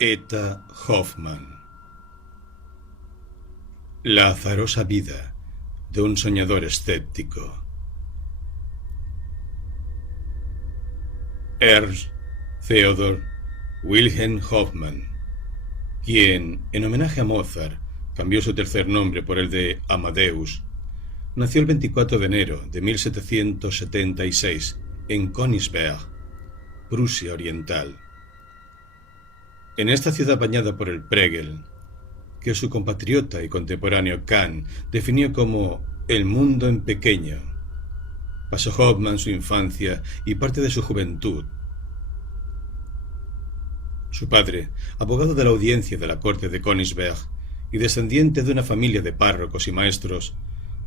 Eta Hoffmann. La azarosa vida de un soñador escéptico. Ernst Theodor Wilhelm Hoffmann, quien, en homenaje a Mozart, cambió su tercer nombre por el de Amadeus, nació el 24 de enero de 1776 en Königsberg, Prusia Oriental. En esta ciudad bañada por el Pregel, que su compatriota y contemporáneo Kant definió como el mundo en pequeño, pasó Hoffmann su infancia y parte de su juventud. Su padre, abogado de la audiencia de la corte de Königsberg y descendiente de una familia de párrocos y maestros,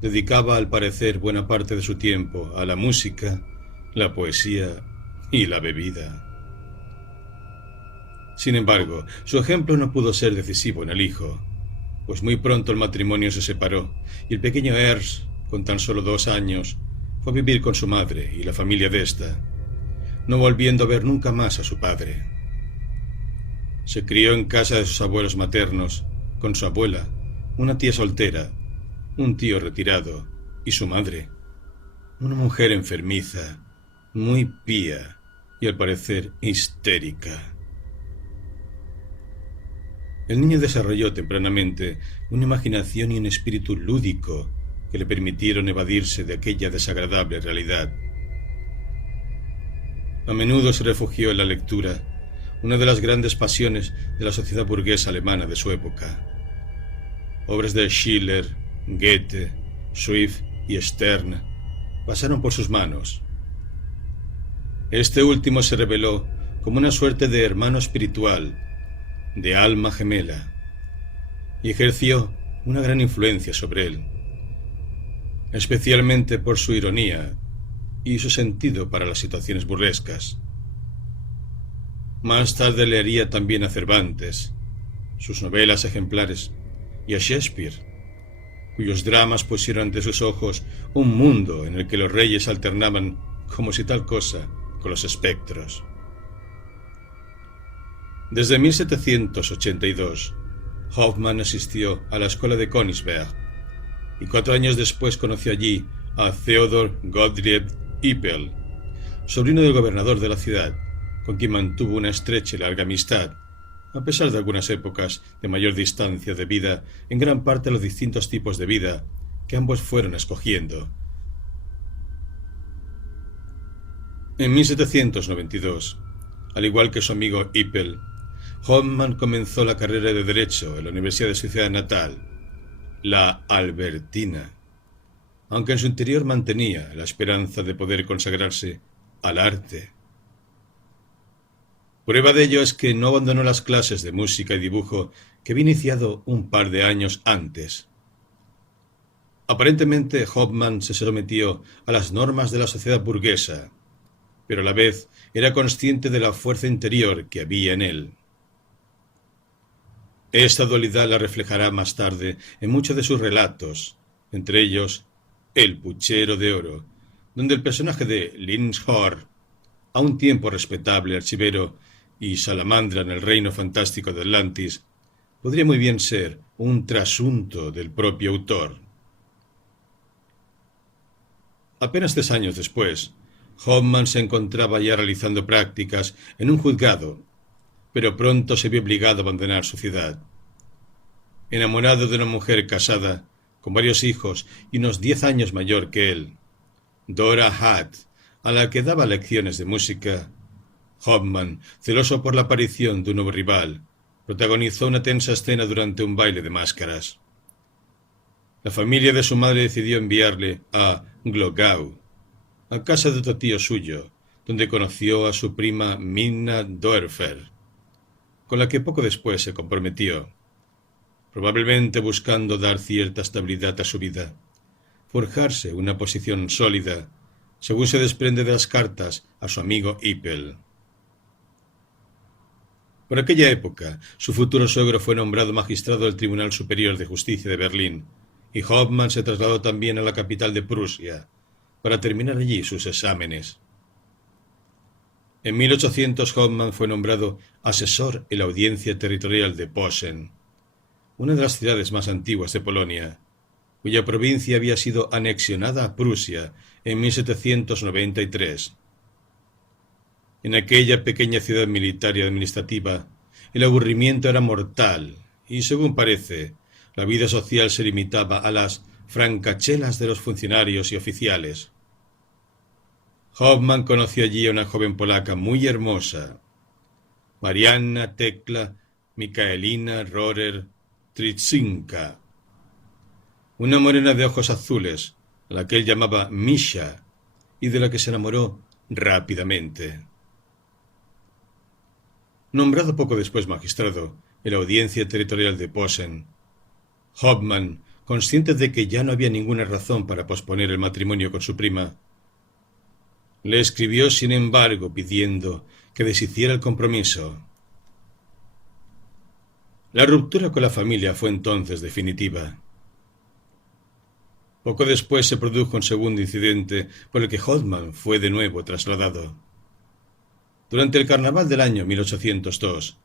dedicaba al parecer buena parte de su tiempo a la música, la poesía y la bebida. Sin embargo, su ejemplo no pudo ser decisivo en el hijo, pues muy pronto el matrimonio se separó y el pequeño Ernst, con tan solo 2 años, fue a vivir con su madre y la familia de ésta, no volviendo a ver nunca más a su padre. Se crió en casa de sus abuelos maternos, con su abuela, una tía soltera, un tío retirado y su madre, una mujer enfermiza, muy pía y al parecer histérica. El niño desarrolló tempranamente una imaginación y un espíritu lúdico que le permitieron evadirse de aquella desagradable realidad. A menudo se refugió en la lectura, una de las grandes pasiones de la sociedad burguesa alemana de su época. Obras de Schiller, Goethe, Swift y Stern pasaron por sus manos. Este último se reveló como una suerte de hermano espiritual, de alma gemela, y ejerció una gran influencia sobre él, especialmente por su ironía y su sentido para las situaciones burlescas. Más tarde leería también a Cervantes, sus novelas ejemplares, y a Shakespeare, cuyos dramas pusieron ante sus ojos un mundo en el que los reyes alternaban como si tal cosa con los espectros. Desde 1782, Hoffmann asistió a la escuela de Königsberg y 4 años después conoció allí a Theodor Gottlieb Ippel, sobrino del gobernador de la ciudad, con quien mantuvo una estrecha y larga amistad, a pesar de algunas épocas de mayor distancia debido en gran parte a los distintos tipos de vida que ambos fueron escogiendo. En 1792, al igual que su amigo Ippel, Hoffmann comenzó la carrera de Derecho en la Universidad de su ciudad natal, la Albertina, aunque en su interior mantenía la esperanza de poder consagrarse al arte. Prueba de ello es que no abandonó las clases de música y dibujo que había iniciado un par de años antes. Aparentemente, Hoffmann se sometió a las normas de la sociedad burguesa, pero a la vez era consciente de la fuerza interior que había en él. Esta dualidad la reflejará más tarde en muchos de sus relatos, entre ellos El puchero de oro, donde el personaje de Linz Horr, a un tiempo respetable archivero y salamandra en el reino fantástico de Atlantis, podría muy bien ser un trasunto del propio autor. Apenas 3 años después, Hoffmann se encontraba ya realizando prácticas en un juzgado, pero pronto se vio obligado a abandonar su ciudad. Enamorado de una mujer casada, con varios hijos y unos 10 años mayor que él, Dora Hatt, a la que daba lecciones de música, Hoffmann, celoso por la aparición de un nuevo rival, protagonizó una tensa escena durante un baile de máscaras. La familia de su madre decidió enviarle a Glogau, a casa de otro tío suyo, donde conoció a su prima Minna Dörfer, con la que poco después se comprometió, probablemente buscando dar cierta estabilidad a su vida, forjarse una posición sólida, según se desprende de las cartas a su amigo Ippel. Por aquella época, su futuro suegro fue nombrado magistrado del Tribunal Superior de Justicia de Berlín, y Hoffmann se trasladó también a la capital de Prusia, para terminar allí sus exámenes. En 1800 Hoffmann fue nombrado asesor en la audiencia territorial de Posen, una de las ciudades más antiguas de Polonia, cuya provincia había sido anexionada a Prusia en 1793. En aquella pequeña ciudad militar y administrativa, el aburrimiento era mortal y, según parece, la vida social se limitaba a las francachelas de los funcionarios y oficiales. Hoffmann conoció allí a una joven polaca muy hermosa, Marianna Tekla Mikaelina Rorer Tritzinka, una morena de ojos azules, a la que él llamaba Misha, y de la que se enamoró rápidamente. Nombrado poco después magistrado en la audiencia territorial de Posen, Hoffmann, consciente de que ya no había ninguna razón para posponer el matrimonio con su prima, le escribió sin embargo pidiendo que deshiciera el compromiso. La ruptura con la familia fue entonces definitiva. Poco después se produjo un segundo incidente por el que Hoffmann fue de nuevo trasladado. Durante el carnaval del año 1802,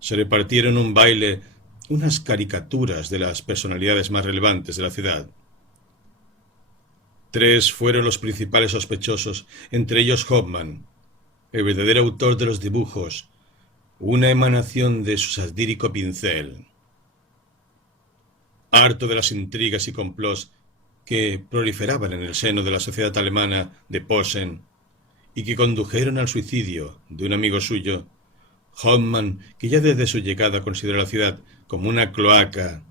se repartieron un baile unas caricaturas de las personalidades más relevantes de la ciudad. 3 fueron los principales sospechosos, entre ellos Hoffmann, el verdadero autor de los dibujos, una emanación de su satírico pincel. Harto de las intrigas y complots que proliferaban en el seno de la sociedad alemana de Posen y que condujeron al suicidio de un amigo suyo, Hoffmann, que ya desde su llegada consideró la ciudad como una cloaca,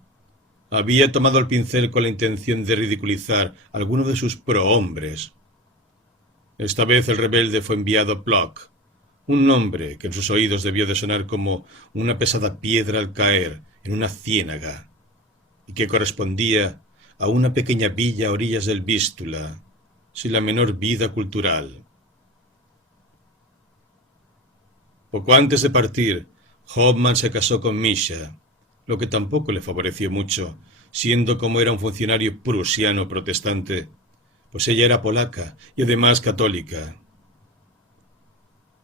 había tomado el pincel con la intención de ridiculizar a alguno de sus prohombres. Esta vez el rebelde fue enviado a Block, un nombre que en sus oídos debió de sonar como una pesada piedra al caer en una ciénaga, y que correspondía a una pequeña villa a orillas del Vístula, sin la menor vida cultural. Poco antes de partir, Hoffmann se casó con Misha, lo que tampoco le favoreció mucho, siendo como era un funcionario prusiano protestante, pues ella era polaca y además católica.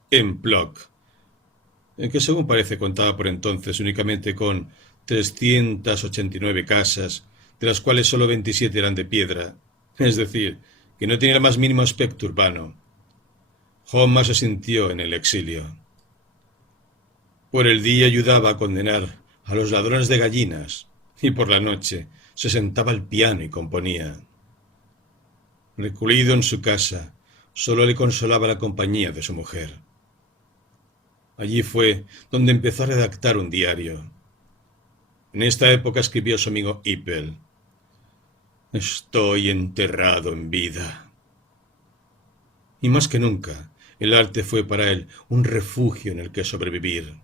En Plock, en que según parece contaba por entonces únicamente con 389 casas, de las cuales solo 27 eran de piedra, es decir, que no tenía el más mínimo aspecto urbano. Hoffmann se sintió en el exilio. Por el día ayudaba a condenar a los ladrones de gallinas, y por la noche se sentaba al piano y componía. Recluido en su casa, solo le consolaba la compañía de su mujer. Allí fue donde empezó a redactar un diario. En esta época escribió su amigo Hippel: «Estoy enterrado en vida». Y más que nunca, el arte fue para él un refugio en el que sobrevivir.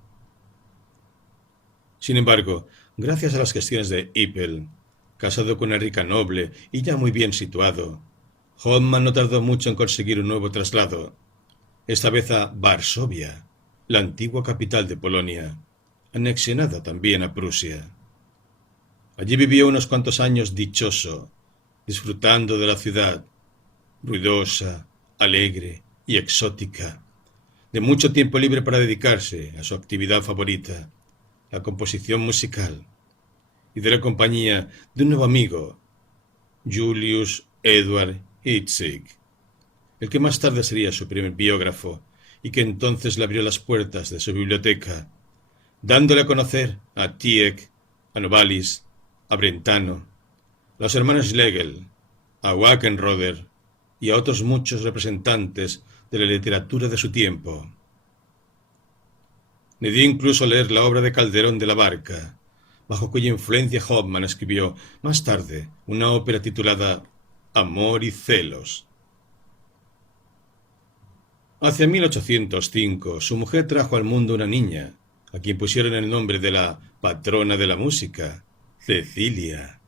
Sin embargo, gracias a las gestiones de Hippel, casado con una rica noble y ya muy bien situado, Hoffmann no tardó mucho en conseguir un nuevo traslado, esta vez a Varsovia, la antigua capital de Polonia, anexionada también a Prusia. Allí vivió unos cuantos años dichoso, disfrutando de la ciudad, ruidosa, alegre y exótica, de mucho tiempo libre para dedicarse a su actividad favorita, la composición musical, y de la compañía de un nuevo amigo, Julius Eduard Hitzig, el que más tarde sería su primer biógrafo y que entonces le abrió las puertas de su biblioteca, dándole a conocer a Tieck, a Novalis, a Brentano, a los hermanos Schlegel, a Wackenroder y a otros muchos representantes de la literatura de su tiempo. Le dio incluso leer la obra de Calderón de la Barca, bajo cuya influencia Hoffmann escribió más tarde una ópera titulada Amor y celos. Hacia 1805 su mujer trajo al mundo una niña, a quien pusieron el nombre de la patrona de la música, Cecilia.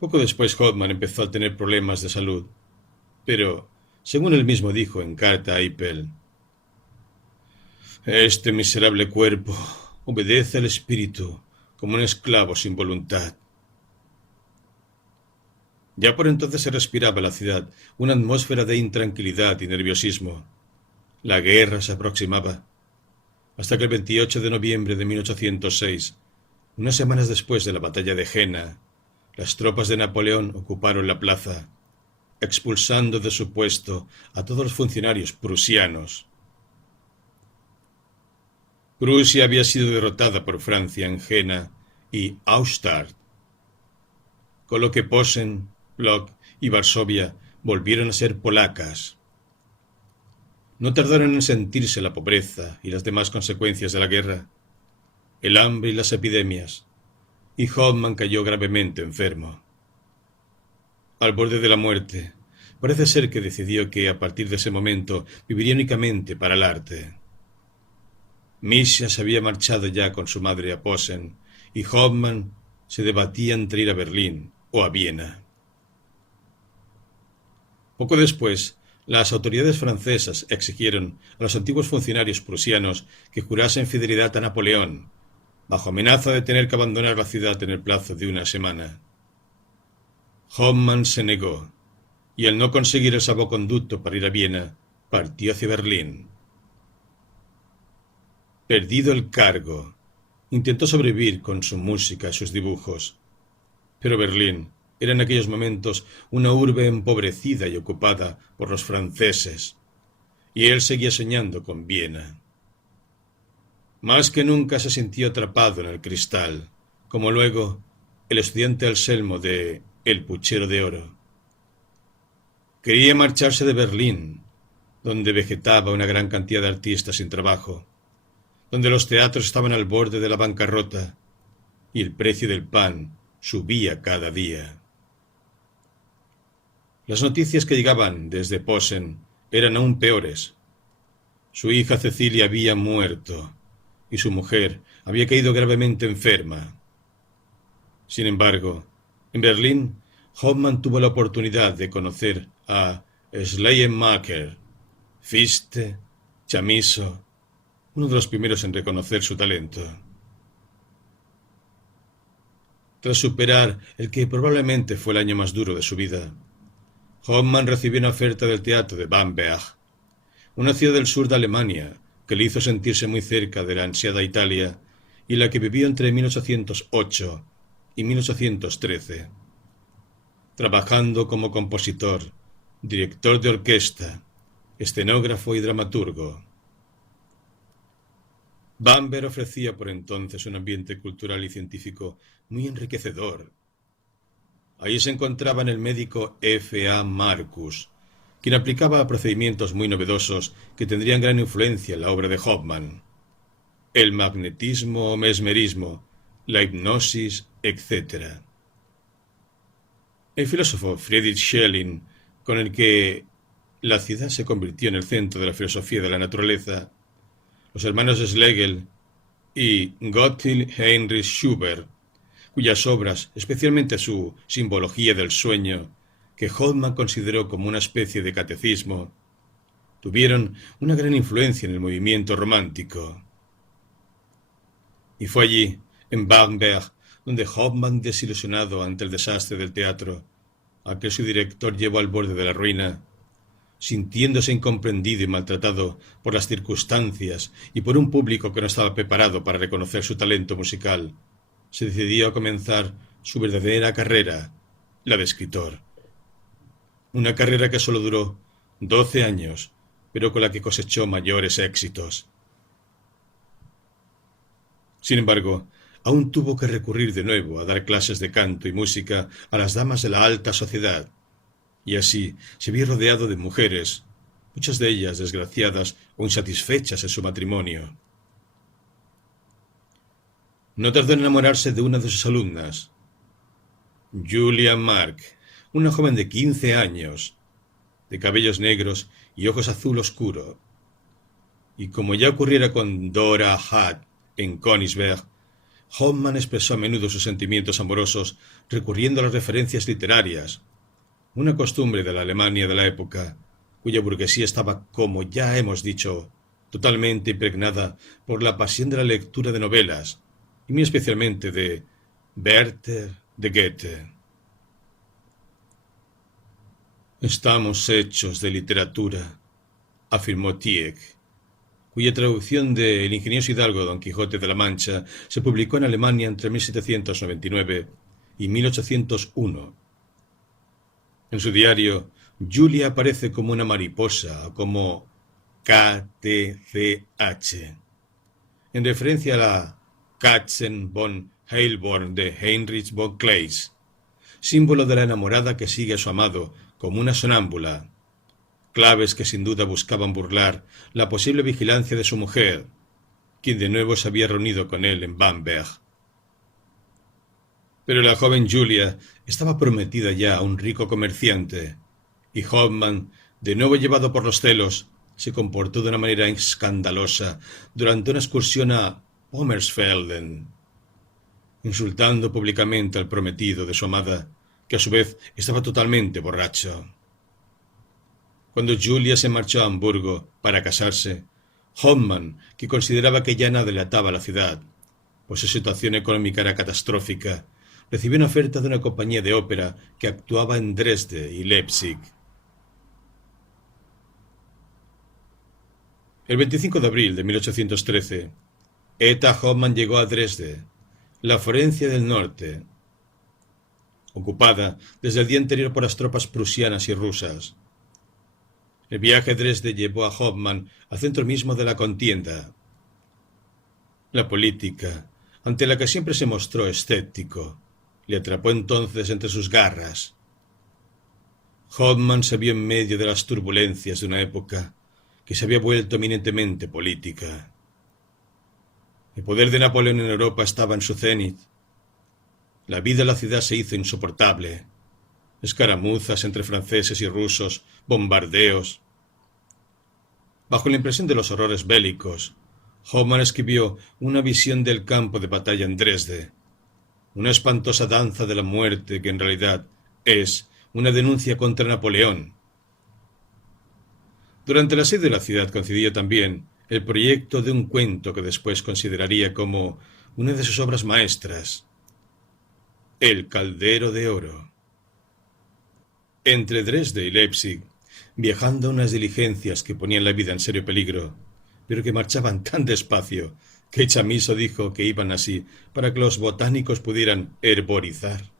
Poco después Hoffmann empezó a tener problemas de salud, pero, según él mismo dijo en carta a Hippel, «Este miserable cuerpo obedece al espíritu como un esclavo sin voluntad». Ya por entonces se respiraba en la ciudad una atmósfera de intranquilidad y nerviosismo, La guerra se aproximaba, hasta que el 28 de noviembre de 1806, unas semanas después de la batalla de Jena, las tropas de Napoleón ocuparon la plaza, expulsando de su puesto a todos los funcionarios prusianos. Prusia había sido derrotada por Francia en Jena y Austerlitz, con lo que Posen, Plock y Varsovia volvieron a ser polacas. No tardaron en sentirse la pobreza y las demás consecuencias de la guerra, el hambre y las epidemias, y Hoffmann cayó gravemente enfermo. Al borde de la muerte, parece ser que decidió que a partir de ese momento viviría únicamente para el arte. Misha se había marchado ya con su madre a Posen, y Hoffmann se debatía entre ir a Berlín o a Viena. Poco después, las autoridades francesas exigieron a los antiguos funcionarios prusianos que jurasen fidelidad a Napoleón, bajo amenaza de tener que abandonar la ciudad en el plazo de una semana. Hoffmann se negó, y al no conseguir el salvoconducto para ir a Viena, partió hacia Berlín. Perdido el cargo, intentó sobrevivir con su música y sus dibujos, pero Berlín era en aquellos momentos una urbe empobrecida y ocupada por los franceses, y él seguía soñando con Viena. Más que nunca se sintió atrapado en el cristal, como luego el estudiante Anselmo de El Puchero de Oro. Quería marcharse de Berlín, donde vegetaba una gran cantidad de artistas sin trabajo, donde los teatros estaban al borde de la bancarrota y el precio del pan subía cada día. Las noticias que llegaban desde Posen eran aún peores. Su hija Cecilia había muerto y su mujer había caído gravemente enferma. Sin embargo, en Berlín, Hoffmann tuvo la oportunidad de conocer a Schleiermacher, Fichte, Chamisso, uno de los primeros en reconocer su talento. Tras superar el que probablemente fue el año más duro de su vida, Hoffmann recibió una oferta del teatro de Bamberg, una ciudad del sur de Alemania que le hizo sentirse muy cerca de la ansiada Italia y en la que vivió entre 1808 y 1813, trabajando como compositor, director de orquesta, escenógrafo y dramaturgo. Bamberg ofrecía por entonces un ambiente cultural y científico muy enriquecedor. Allí se encontraban el médico F. A. Marcus, quien aplicaba procedimientos muy novedosos que tendrían gran influencia en la obra de Hoffmann: el magnetismo o mesmerismo, la hipnosis, etc. El filósofo Friedrich Schelling, con el que la ciudad se convirtió en el centro de la filosofía de la naturaleza, los hermanos Schlegel y Gottlieb Heinrich Schubert, cuyas obras, especialmente su Simbología del sueño, que Hoffmann consideró como una especie de catecismo, tuvieron una gran influencia en el movimiento romántico. Y fue allí, en Bamberg, donde Hoffmann, desilusionado ante el desastre del teatro, al que su director llevó al borde de la ruina, sintiéndose incomprendido y maltratado por las circunstancias y por un público que no estaba preparado para reconocer su talento musical, se decidió a comenzar su verdadera carrera, la de escritor. Una carrera que solo duró 12 años, pero con la que cosechó mayores éxitos. Sin embargo, aún tuvo que recurrir de nuevo a dar clases de canto y música a las damas de la alta sociedad, y así se vio rodeado de mujeres, muchas de ellas desgraciadas o insatisfechas en su matrimonio. No tardó en enamorarse de una de sus alumnas, Julia Mark, una joven de 15 años, de cabellos negros y ojos azul oscuro. Y como ya ocurriera con Dora Hatt en Königsberg, Hoffmann expresó a menudo sus sentimientos amorosos recurriendo a las referencias literarias, una costumbre de la Alemania de la época, cuya burguesía estaba, como ya hemos dicho, totalmente impregnada por la pasión de la lectura de novelas, y muy especialmente de Werther de Goethe. Estamos hechos de literatura, afirmó Tieck, cuya traducción de El ingenioso hidalgo Don Quijote de la Mancha se publicó en Alemania entre 1799 y 1801. En su diario, Julia aparece como una mariposa o como KTCH, en referencia a la Katzen von Heilborn de Heinrich von Kleist, símbolo de la enamorada que sigue a su amado como una sonámbula, claves que sin duda buscaban burlar la posible vigilancia de su mujer, quien de nuevo se había reunido con él en Bamberg. Pero la joven Julia estaba prometida ya a un rico comerciante, y Hoffmann, de nuevo llevado por los celos, se comportó de una manera escandalosa durante una excursión a Pommersfelden, insultando públicamente al prometido de su amada, que a su vez estaba totalmente borracho. Cuando Julia se marchó a Hamburgo para casarse, Hoffmann, que consideraba que ya nada le ataba a la ciudad, pues su situación económica era catastrófica, recibió una oferta de una compañía de ópera que actuaba en Dresde y Leipzig. El 25 de abril de 1813, Etta Hoffmann llegó a Dresde, la Florencia del Norte, ocupada desde el día anterior por las tropas prusianas y rusas. El viaje a Dresde llevó a Hoffmann al centro mismo de la contienda. La política, ante la que siempre se mostró escéptico, le atrapó entonces entre sus garras. Hoffmann se vio en medio de las turbulencias de una época que se había vuelto eminentemente política. El poder de Napoleón en Europa estaba en su cenit. La vida en la ciudad se hizo insoportable. Escaramuzas entre franceses y rusos, bombardeos. Bajo la impresión de los horrores bélicos, Hoffmann escribió una visión del campo de batalla en Dresde, una espantosa danza de la muerte que en realidad es una denuncia contra Napoleón. Durante el asedio de la ciudad concibió también el proyecto de un cuento que después consideraría como una de sus obras maestras, El caldero de oro. Entre Dresde y Leipzig, viajando a unas diligencias que ponían la vida en serio peligro, pero que marchaban tan despacio que Chamisso dijo que iban así para que los botánicos pudieran herborizar.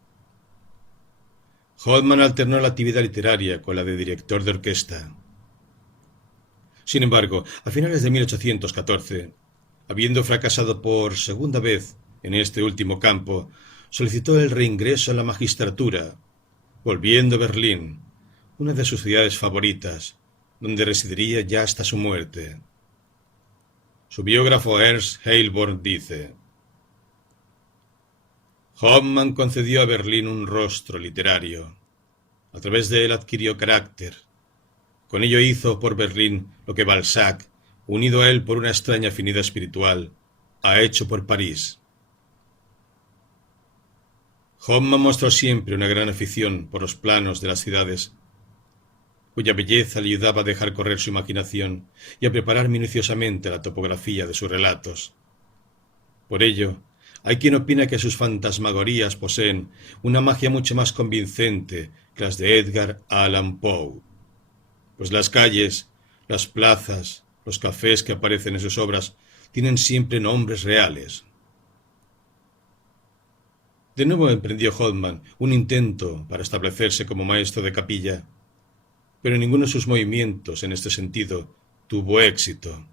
Hoffmann alternó la actividad literaria con la de director de orquesta. Sin embargo, a finales de 1814, habiendo fracasado por segunda vez en este último campo, solicitó el reingreso a la magistratura, volviendo a Berlín, una de sus ciudades favoritas, donde residiría ya hasta su muerte. Su biógrafo Ernst Heilborn dice: Hoffmann concedió a Berlín un rostro literario. A través de él adquirió carácter. Con ello hizo por Berlín lo que Balzac, unido a él por una extraña afinidad espiritual, ha hecho por París. Hoffmann mostró siempre una gran afición por los planos de las ciudades, cuya belleza le ayudaba a dejar correr su imaginación y a preparar minuciosamente la topografía de sus relatos. Por ello, hay quien opina que sus fantasmagorías poseen una magia mucho más convincente que las de Edgar Allan Poe, pues las calles, las plazas, los cafés que aparecen en sus obras tienen siempre nombres reales. De nuevo emprendió Hoffmann un intento para establecerse como maestro de capilla, pero ninguno de sus movimientos en este sentido tuvo éxito.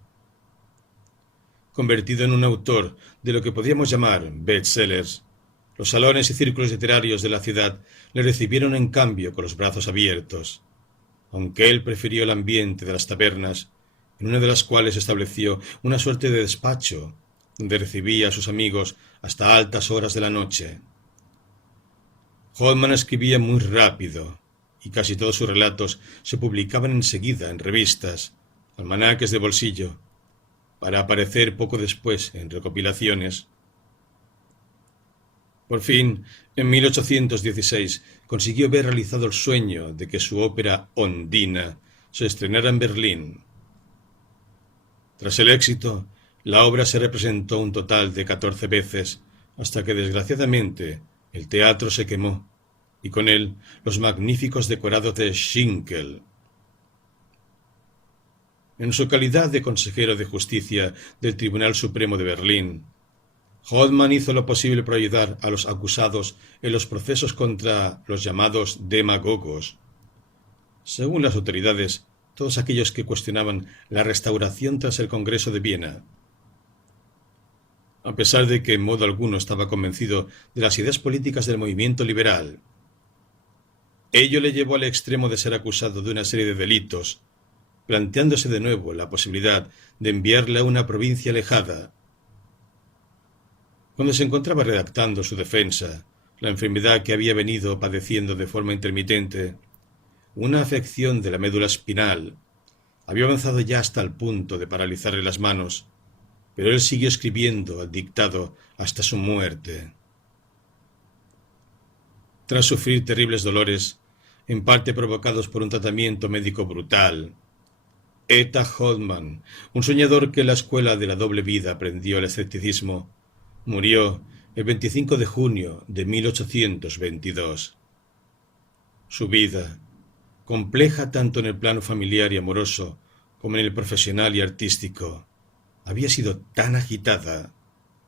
Convertido en un autor de lo que podríamos llamar bestsellers, los salones y círculos literarios de la ciudad le recibieron en cambio con los brazos abiertos, aunque él prefirió el ambiente de las tabernas, en una de las cuales estableció una suerte de despacho, donde recibía a sus amigos hasta altas horas de la noche. Hoffmann escribía muy rápido, y casi todos sus relatos se publicaban enseguida en revistas, almanaques de bolsillo, para aparecer poco después en recopilaciones. Por fin, en 1816, consiguió ver realizado el sueño de que su ópera Ondina se estrenara en Berlín. Tras el éxito, la obra se representó un total de 14 veces, hasta que desgraciadamente el teatro se quemó, y con él los magníficos decorados de Schinkel. En su calidad de consejero de justicia del Tribunal Supremo de Berlín, Hoffmann hizo lo posible por ayudar a los acusados en los procesos contra los llamados demagogos. Según las autoridades, todos aquellos que cuestionaban la restauración tras el Congreso de Viena. A pesar de que en modo alguno estaba convencido de las ideas políticas del movimiento liberal, ello le llevó al extremo de ser acusado de una serie de delitos, planteándose de nuevo la posibilidad de enviarle a una provincia alejada. Cuando se encontraba redactando su defensa, la enfermedad que había venido padeciendo de forma intermitente, una afección de la médula espinal, había avanzado ya hasta el punto de paralizarle las manos, pero él siguió escribiendo al dictado hasta su muerte. Tras sufrir terribles dolores, en parte provocados por un tratamiento médico brutal, Eta Hoffmann, un soñador que en la escuela de la doble vida aprendió el escepticismo, murió el 25 de junio de 1822. Su vida, compleja tanto en el plano familiar y amoroso como en el profesional y artístico, había sido tan agitada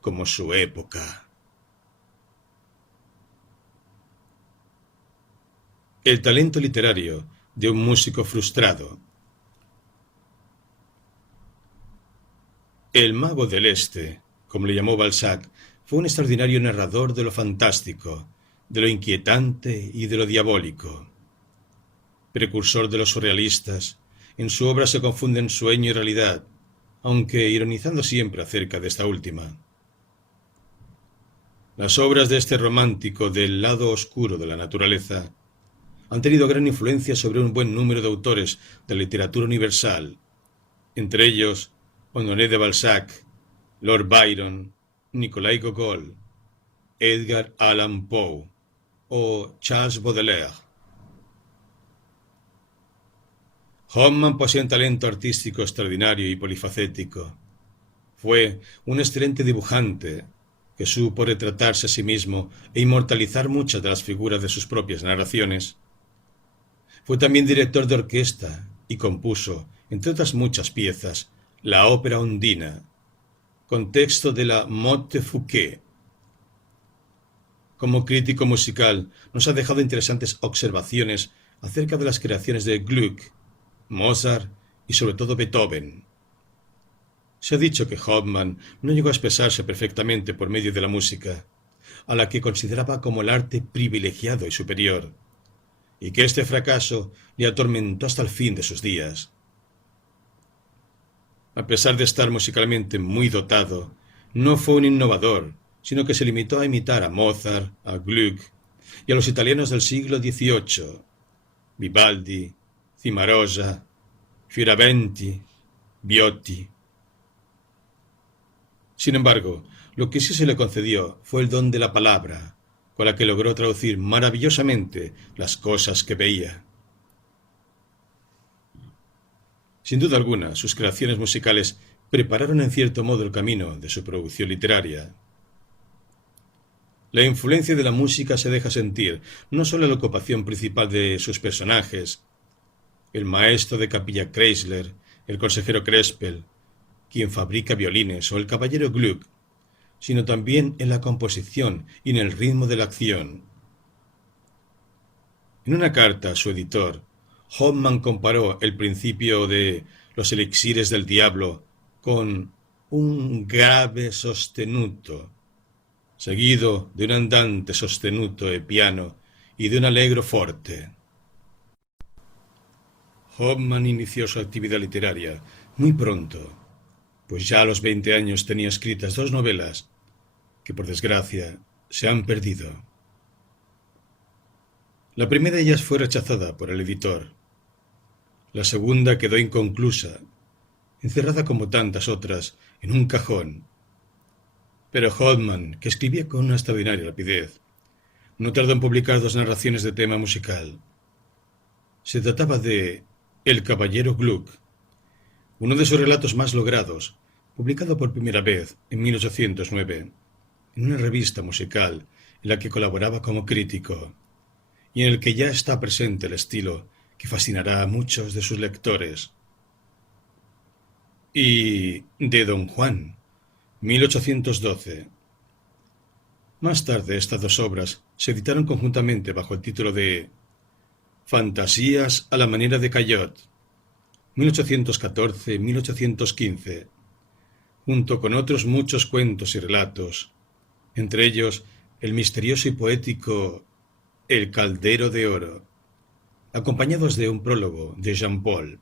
como su época. El talento literario de un músico frustrado. El mago del Este, como le llamó Balzac, fue un extraordinario narrador de lo fantástico, de lo inquietante y de lo diabólico. Precursor de los surrealistas, en su obra se confunden sueño y realidad, aunque ironizando siempre acerca de esta última. Las obras de este romántico del lado oscuro de la naturaleza han tenido gran influencia sobre un buen número de autores de la literatura universal, entre ellos Honoré de Balzac, Lord Byron, Nicolai Gogol, Edgar Allan Poe o Charles Baudelaire. Hoffmann posee un talento artístico extraordinario y polifacético. Fue un excelente dibujante que supo retratarse a sí mismo e inmortalizar muchas de las figuras de sus propias narraciones. Fue también director de orquesta y compuso, entre otras muchas piezas, la ópera Ondina, con texto de la Motte Fouquet. Como crítico musical, nos ha dejado interesantes observaciones acerca de las creaciones de Gluck, Mozart y sobre todo Beethoven. Se ha dicho que Hoffmann no llegó a expresarse perfectamente por medio de la música, a la que consideraba como el arte privilegiado y superior, y que este fracaso le atormentó hasta el fin de sus días. A pesar de estar musicalmente muy dotado, no fue un innovador, sino que se limitó a imitar a Mozart, a Gluck y a los italianos del siglo XVIII, Vivaldi, Cimarosa, Fioraventi, Viotti. Sin embargo, lo que sí se le concedió fue el don de la palabra, con la que logró traducir maravillosamente las cosas que veía. Sin duda alguna, sus creaciones musicales prepararon en cierto modo el camino de su producción literaria. La influencia de la música se deja sentir no solo en la ocupación principal de sus personajes, el maestro de capilla Kreisler, el consejero Crespel, quien fabrica violines, o el caballero Gluck, sino también en la composición y en el ritmo de la acción. En una carta a su editor, Hoffmann comparó el principio de los elixires del diablo con un grave sostenuto, seguido de un andante sostenuto e piano y de un allegro forte. Hoffmann inició su actividad literaria muy pronto, pues ya a los 20 años tenía escritas 2 novelas que, por desgracia, se han perdido. La primera de ellas fue rechazada por el editor. La segunda quedó inconclusa, encerrada como tantas otras en un cajón. Pero Hoffmann, que escribía con una extraordinaria rapidez, no tardó en publicar 2 narraciones de tema musical. Se trataba de El caballero Gluck, uno de sus relatos más logrados, publicado por primera vez en 1809, en una revista musical en la que colaboraba como crítico, y en el que ya está presente el estilo que fascinará a muchos de sus lectores. y de Don Juan, 1812. Más tarde estas dos obras se editaron conjuntamente bajo el título de Fantasías a la manera de Callot, 1814-1815, junto con otros muchos cuentos y relatos, entre ellos el misterioso y poético El Caldero de Oro, acompañados de un prólogo de Jean Paul.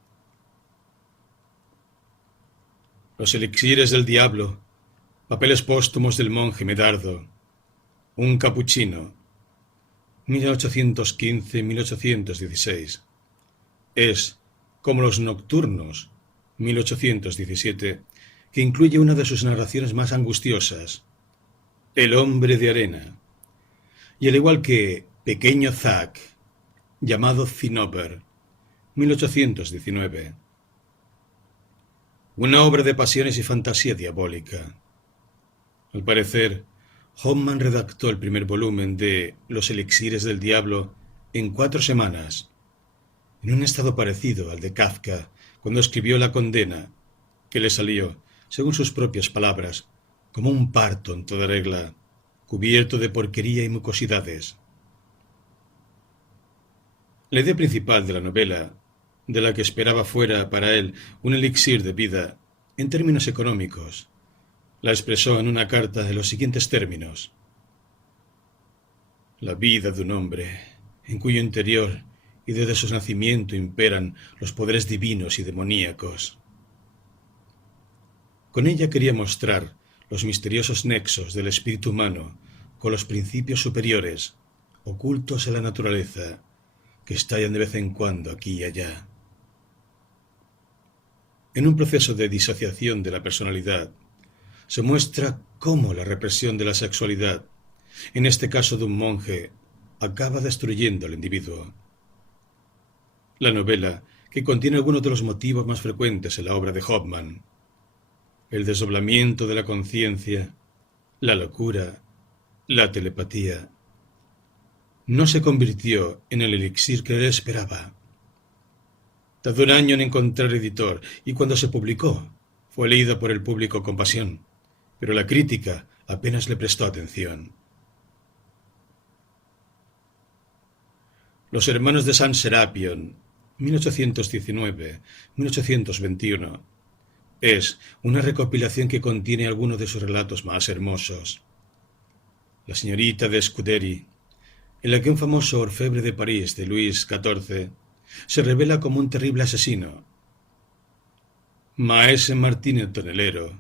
Los elixires del diablo, papeles póstumos del monje Medardo, un capuchino, 1815-1816. Es, como Los Nocturnos, 1817, que incluye una de sus narraciones más angustiosas, El hombre de arena, y al igual que Pequeño Zack, llamado Zinnober, 1819. Una obra de pasiones y fantasía diabólica. Al parecer, Hoffmann redactó el primer volumen de Los elixires del diablo en 4 semanas, en un estado parecido al de Kafka cuando escribió La condena, que le salió, según sus propias palabras, como un parto en toda regla, cubierto de porquería y mucosidades. La idea principal de la novela, de la que esperaba fuera para él un elixir de vida, en términos económicos, la expresó en una carta en los siguientes términos: la vida de un hombre, en cuyo interior y desde su nacimiento imperan los poderes divinos y demoníacos. Con ella quería mostrar los misteriosos nexos del espíritu humano con los principios superiores, ocultos en la naturaleza, que estallan de vez en cuando aquí y allá. En un proceso de disociación de la personalidad, se muestra cómo la represión de la sexualidad, en este caso de un monje, acaba destruyendo al individuo. La novela, que contiene algunos de los motivos más frecuentes en la obra de Hoffmann, el desdoblamiento de la conciencia, la locura, la telepatía, no se convirtió en el elixir que él esperaba. Tardó un año en encontrar editor y cuando se publicó, fue leída por el público con pasión, pero la crítica apenas le prestó atención. Los hermanos de San Serapion, 1819-1821, es una recopilación que contiene algunos de sus relatos más hermosos. La señorita de Scuderi, en la que un famoso orfebre de París de Luis XIV se revela como un terrible asesino. Maese Martín el Tonelero,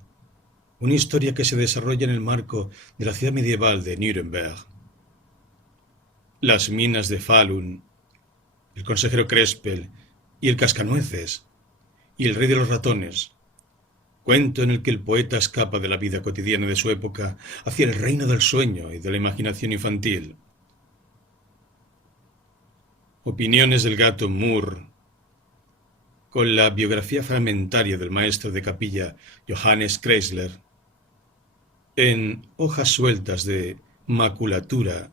una historia que se desarrolla en el marco de la ciudad medieval de Nuremberg. Las minas de Falun, el consejero Crespel y el Cascanueces, y el rey de los ratones, cuento en el que el poeta escapa de la vida cotidiana de su época hacia el reino del sueño y de la imaginación infantil. Opiniones del gato Moore, con la biografía fragmentaria del maestro de capilla Johannes Kreisler, en Hojas sueltas de Maculatura,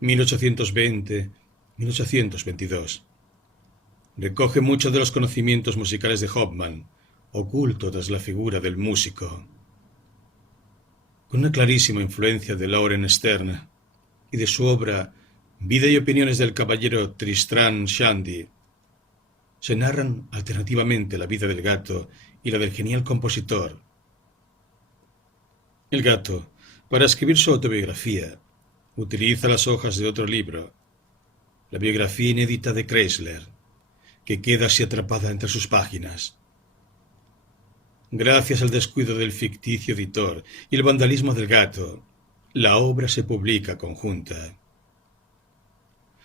1820-1822. Recoge muchos de los conocimientos musicales de Hoffmann, oculto tras la figura del músico. Con una clarísima influencia de Lauren Stern y de su obra Vida y opiniones del caballero Tristram Shandy, se narran alternativamente la vida del gato y la del genial compositor. El gato, para escribir su autobiografía, utiliza las hojas de otro libro, la biografía inédita de Kreisler, que queda así atrapada entre sus páginas. Gracias al descuido del ficticio editor y el vandalismo del gato, la obra se publica conjunta.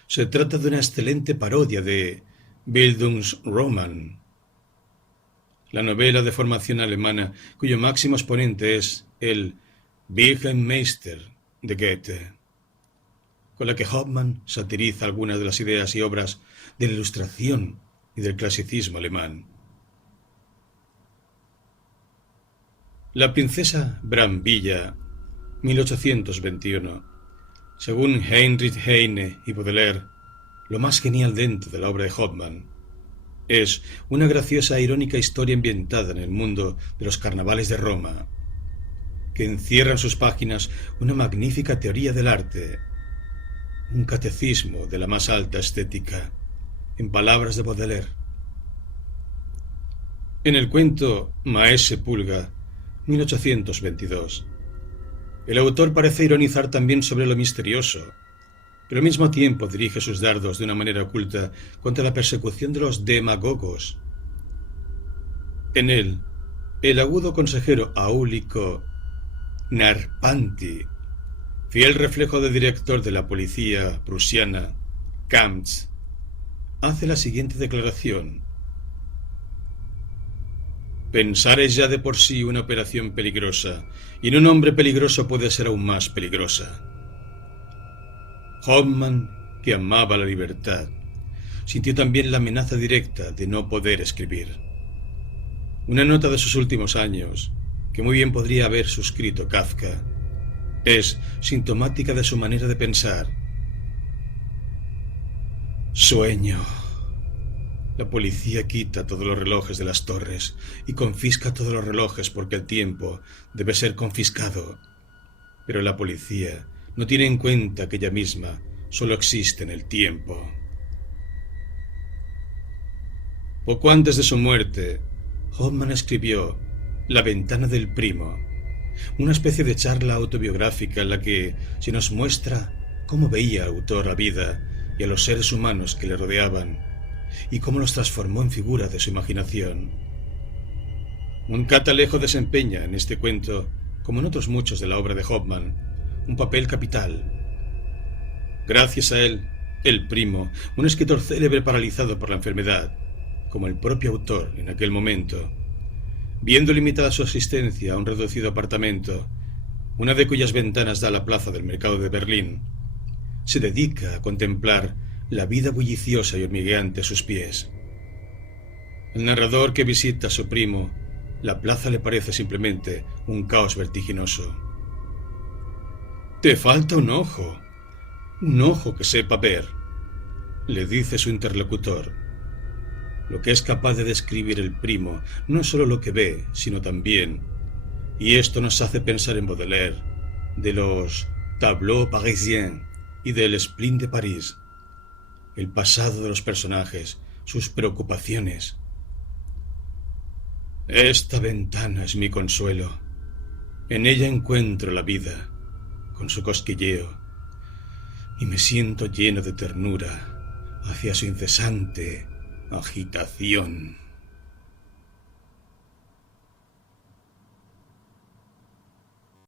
Se trata de una excelente parodia de Bildungsroman, la novela de formación alemana cuyo máximo exponente es el Wilhelm-Meister de Goethe, con la que Hoffmann satiriza algunas de las ideas y obras de la Ilustración y del clasicismo alemán. La princesa Bramvilla, 1821, según Heinrich Heine y Baudelaire, lo más genial dentro de la obra de Hoffmann. Es una graciosa e irónica historia ambientada en el mundo de los carnavales de Roma, que encierra en sus páginas una magnífica teoría del arte, un catecismo de la más alta estética, en palabras de Baudelaire. En el cuento Maese Pulga, 1822, el autor parece ironizar también sobre lo misterioso, pero al mismo tiempo dirige sus dardos de una manera oculta contra la persecución de los demagogos. En él, el agudo consejero áulico Narpanti, fiel reflejo del director de la policía prusiana, Kamptz, hace la siguiente declaración: pensar es ya de por sí una operación peligrosa, y en un hombre peligroso puede ser aún más peligrosa. Hoffmann, que amaba la libertad, sintió también la amenaza directa de no poder escribir. Una nota de sus últimos años, que muy bien podría haber suscrito Kafka, es sintomática de su manera de pensar. Sueño. La policía quita todos los relojes de las torres y confisca todos los relojes porque el tiempo debe ser confiscado. Pero la policía no tiene en cuenta que ella misma solo existe en el tiempo. Poco antes de su muerte, Hoffmann escribió La ventana del primo, una especie de charla autobiográfica en la que se nos muestra cómo veía el autor la vida y a los seres humanos que le rodeaban, y cómo los transformó en figura de su imaginación. Un catalejo desempeña en este cuento, como en otros muchos de la obra de Hoffmann, un papel capital. Gracias a él, el primo, un escritor célebre paralizado por la enfermedad, como el propio autor en aquel momento, viendo limitada su existencia a un reducido apartamento, una de cuyas ventanas da a la plaza del mercado de Berlín, se dedica a contemplar la vida bulliciosa y hormigueante a sus pies. Al narrador que visita a su primo, la plaza le parece simplemente un caos vertiginoso. «Te falta un ojo que sepa ver», le dice su interlocutor. Lo que es capaz de describir el primo no es solo lo que ve, sino también, y esto nos hace pensar en Baudelaire, de los tableaux parisiens y del spleen de París, el pasado de los personajes, sus preocupaciones. Esta ventana es mi consuelo. En ella encuentro la vida, con su cosquilleo, y me siento lleno de ternura hacia su incesante agitación.